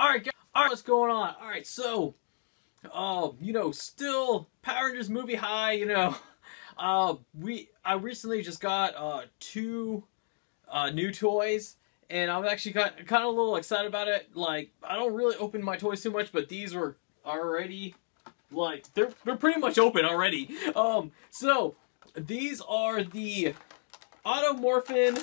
Alright, guys, alright, what's going on? Alright, so, still Power Rangers movie high, I recently just got, two, new toys, and I'm actually kind of a little excited about it. Like, I don't really open my toys too much, but these were already, like, they're pretty much open already. So, these are the Automorphin,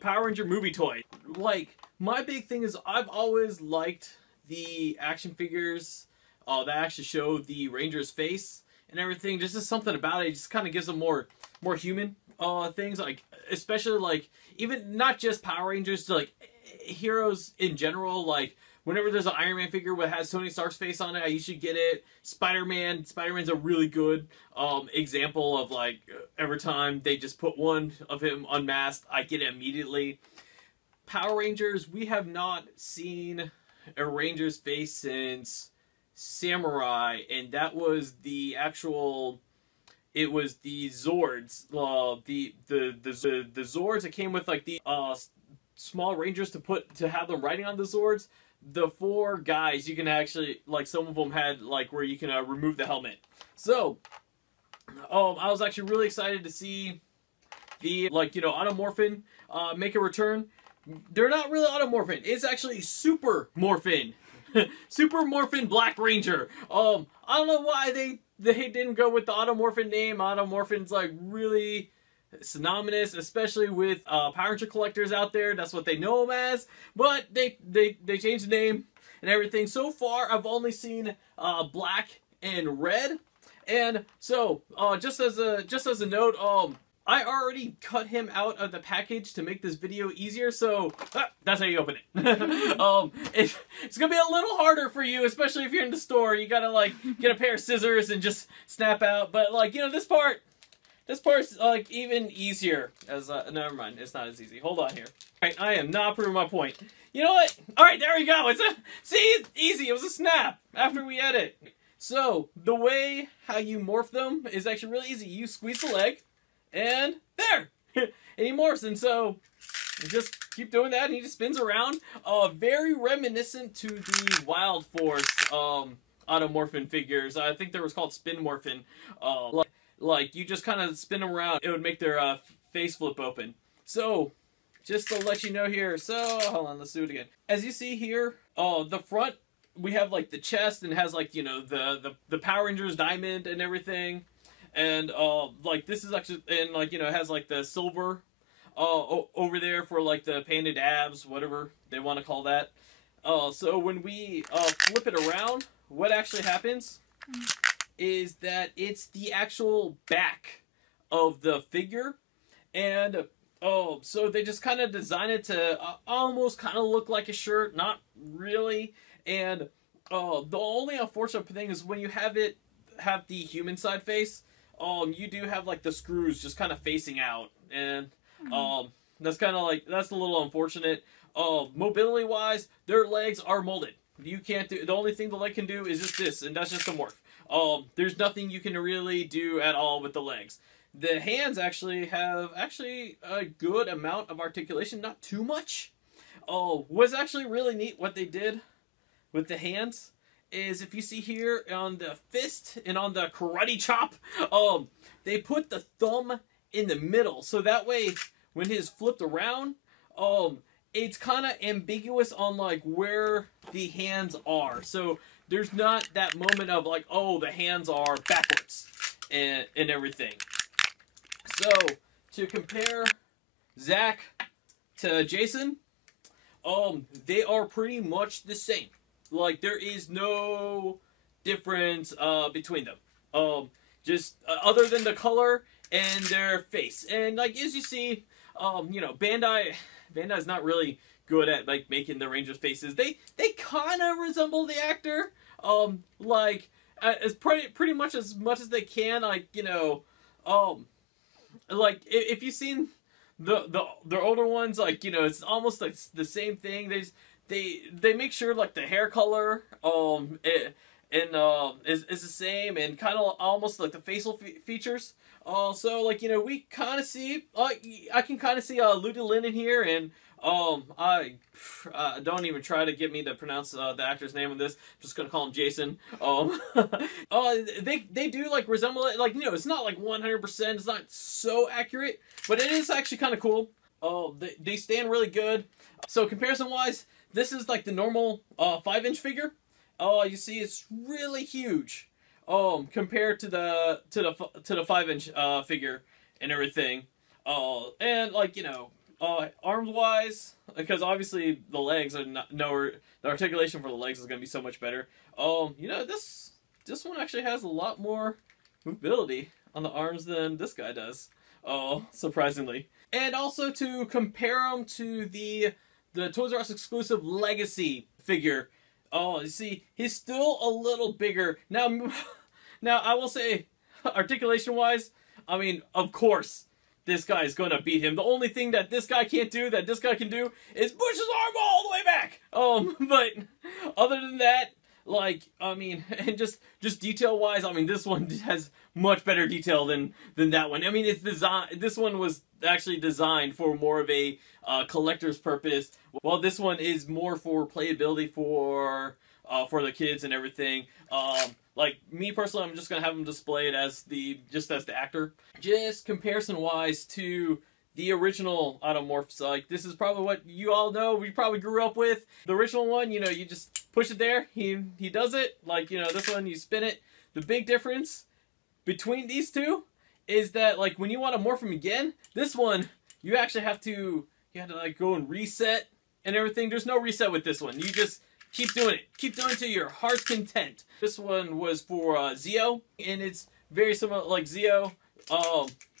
Power Ranger movie toy. Like, my big thing is I've always liked the action figures that actually show the Ranger's face and everything. Just something about it. It just kind of gives them more human things. Like, especially like even not just Power Rangers, like heroes in general. Like whenever there's an Iron Man figure that has Tony Stark's face on it, I usually get it. Spider-Man's a really good example of, like, every time they just put one of him unmasked, I get it immediately. Power Rangers, we have not seen a Ranger's face since Samurai, and that was the actual. It was the Zords, the Zords that came with like the small Rangers to have them riding on the Zords. The four guys, you can actually, like, some of them had like where you can remove the helmet. So, I was actually really excited to see the Automorphin make a return. They're not really Automorphin. It's actually Super Morphin. Super Morphin Black Ranger. I don't know why they didn't go with the Automorphin name. Automorphin's like really synonymous, especially with Power Ranger collectors out there. That's what they know them as. But they changed the name and everything. So far, I've only seen black and red. And so, just as a note, I already cut him out of the package to make this video easier, so that's how you open it. It's gonna be a little harder for you, especially if you're in the store. You gotta, like, get a pair of scissors and just snap out. But, like, this part's like even easier. As never mind, it's not as easy. Hold on here. Alright, I am not proving my point. You know what? Alright, there we go. See, it's easy. It was a snap after we edit. So the way how you morph them is actually really easy. You squeeze the leg. And there! And he morphs, and so you just keep doing that, and he just spins around. Very reminiscent to the Wild Force Automorphin figures. I think they was called Spin Morphin. Like you just kind of spin them around, it would make their face flip open. So, just to let you know here, so hold on, let's do it again. As you see here, the front we have like the chest, and it has like the Power Rangers diamond and everything. And, like, this is actually, and, like, it has, like, the silver, over there for, like, the painted abs, whatever they want to call that. So when we, flip it around, what actually happens is that it's the actual back of the figure. And, so they just kind of design it to almost kind of look like a shirt, not really. And, the only unfortunate thing is when you have the human side face, you do have, like, the screws just kind of facing out, and, that's kind of, like, that's a little unfortunate. Mobility-wise, their legs are molded. You can't do, the only thing the leg can do is just this, and that's just a morph. There's nothing you can really do at all with the legs. The hands actually have, a good amount of articulation, not too much. Was actually really neat what they did with the hands. Is if you see here on the fist and on the karate chop, they put the thumb in the middle, so that way when his flipped around, it's kind of ambiguous on like where the hands are. So there's not that moment of like, oh, the hands are backwards and everything. So to compare Zach to Jason, they are pretty much the same. Like, there is no difference between them. Just other than the color and their face. And, like, as you see, Bandai's not really good at, like, making the Rangers' faces. They kind of resemble the actor. As pretty much as they can. Like, like, if you've seen the older ones, like, it's almost like the same thing. They make sure, like, the hair color and is the same, and kind of almost like the facial features. So like, you know, we kind of see, I can kind of see Ludi Lin in here, and I don't even try to get me to pronounce the actor's name of this. I'm just gonna call him Jason. They do like resemble it. Like, you know, it's not like 100%. It's not so accurate, but it is actually kind of cool. They stand really good. So comparison wise, this is like the normal 5-inch figure. You see, it's really huge. Compared to the 5-inch figure and everything. And like, you know, arms wise, because obviously the legs are not, the articulation for the legs is going to be so much better. You know, this one actually has a lot more movability on the arms than this guy does. Surprisingly. And also to compare them to the Toys R Us exclusive Legacy figure. You see, he's still a little bigger. Now I will say, articulation-wise, I mean, of course, this guy is going to beat him. The only thing that this guy can't do, that this guy can do, is push his arm all the way back. But other than that, like, I mean, and just detail-wise, I mean, this one has much better detail than that one. I mean, it's this one was actually designed for more of a collector's purpose, while this one is more for playability for the kids and everything. Like me personally, I'm just gonna have him displayed as the actor. Just comparison wise to the original Automorphs, like this is probably what you all know. We probably grew up with the original one. You know, you just push it there. He does it. Like, you know, this one you spin it. The big difference between these two is that, like, when you want to morph him again, this one you actually have to like go and reset and everything. There's no reset with this one. You just keep doing it. Keep doing it to your heart's content. This one was for Zeo, and it's very similar like Zeo.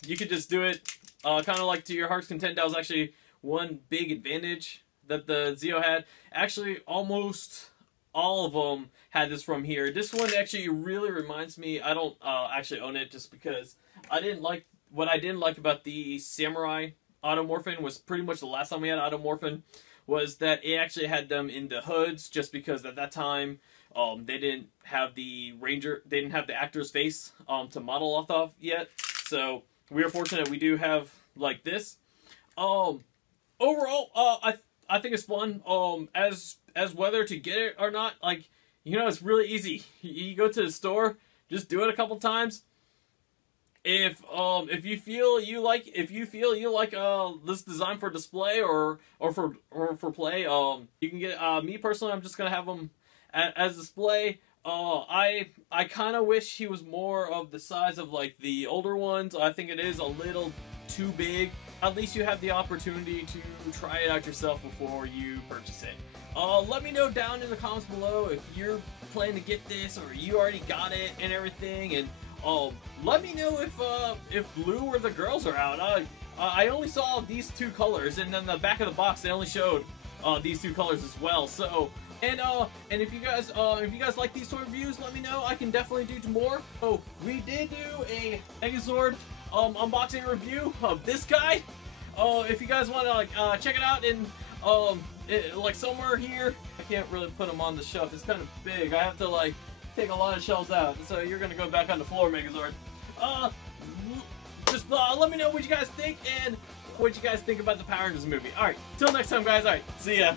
You could just do it kind of like to your heart's content. That was actually one big advantage that the Zeo had. Actually, almost all of them had this from here. This one actually really reminds me. I don't actually own it just because I didn't like what I didn't like about the Samurai Automorphin was pretty much the last time we had Automorphin was that it actually had them in the hoods, just because at that time they didn't have the actor's face to model off of yet. So we are fortunate we do have like this. Overall, I think it's fun. As whether to get it or not, like, you know, it's really easy. You go to the store, just do it a couple times. If you feel you like this design for display or for play, you can get me personally. I'm just gonna have them as display. I kind of wish he was more of the size of like the older ones. I think it is a little too big. At least you have the opportunity to try it out yourself before you purchase it. Let me know down in the comments below if you're planning to get this or you already got it and everything, and let me know if blue or the girls are out. I only saw these two colors, and then the back of the box they only showed these two colors as well. So, and if you guys like these toy reviews, let me know. I can definitely do more. So we did do a Megazord unboxing review of this guy. If you guys want to like check it out in like somewhere here, I can't really put him on the shelf. It's kind of big. I have to like take a lot of shelves out, so you're gonna go back on the floor, Megazord. Just let me know what you guys think and what you guys think about the Power Rangers movie. Alright, till next time, guys. Alright, see ya.